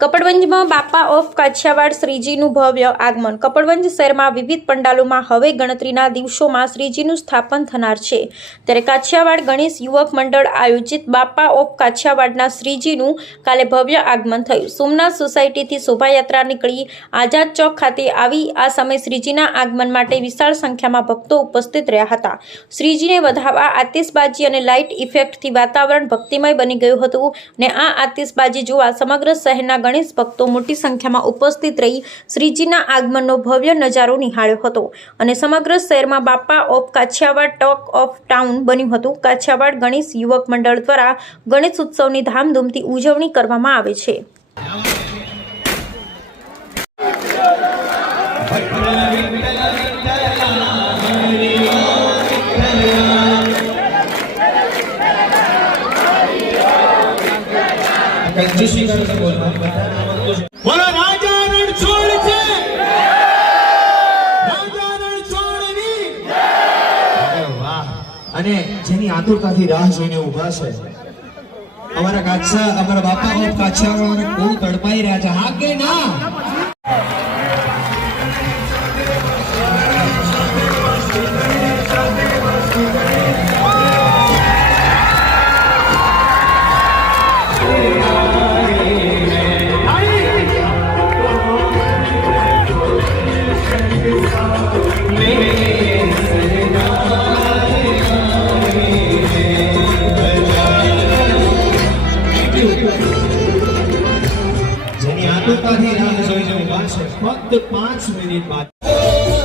શ્રીજીમાં બાપા ઓફ કાછિયાવાડ શ્રીજીનું ભવ્ય આગમન. કપડવંજ શહેરમાં વિવિધ પંડાલોમાં હવે ગણતરીના દિવસોમાં શ્રીજીનું સ્થાપન થનાર છે. ત્યારે કાછિયાવાડ ગણેશ યુવક મંડળ આયોજિત બાપા ઓફ કાછિયાવાડના શ્રીજીનું કાલે ભવ્ય આગમન થયું. સોમનાથ સોસાયટીથી શોભાયાત્રા નીકળી આઝાદ ચોક ખાતે આવી આ સમયે શ્રીજીના આગમન માટે વિશાળ સંખ્યામાં ભક્તો ઉપસ્થિત રહ્યા હતા. શ્રીજીને વધાવવા આતિશબાજી અને લાઇટ ઇફેક્ટથી વાતાવરણ ભક્તિમય બની ગયું હતું અને આ આતિશબાજી જોવા સમગ્ર શહેરના ગણેશ ભક્તો મોટી સંખ્યામાં ઉપસ્થિત રહી શ્રીજીના આગમનનો ભવ્ય નજારો નિહાળ્યો હતો અને સમગ્ર શહેરમાં બાપા of Kachhiyawad talk of town બન્યું હતું. કાછિયાવાડ ગણેશ યુવક મંડળ દ્વારા ગણેશ ઉત્સવની ધામધૂમથી ઉજવણી કરવામાં આવે છે. કંજૂસી કરીને છે બોલો, રાજા રણછોડ છે. રાજા રણછોડની. અરે વાહ. અને જેની આતુરતાથી રાહ જોઈને ઊભા છે. અમારા કાચા, અમારા બાપા કાછિયાવાડ કોણ તડપાઈ રહ્યા છે. હા કે ના? આતુરતાથી રાહ જોઈને ઊભા છે ફક્ત પાંચ મિનિટ બાદ.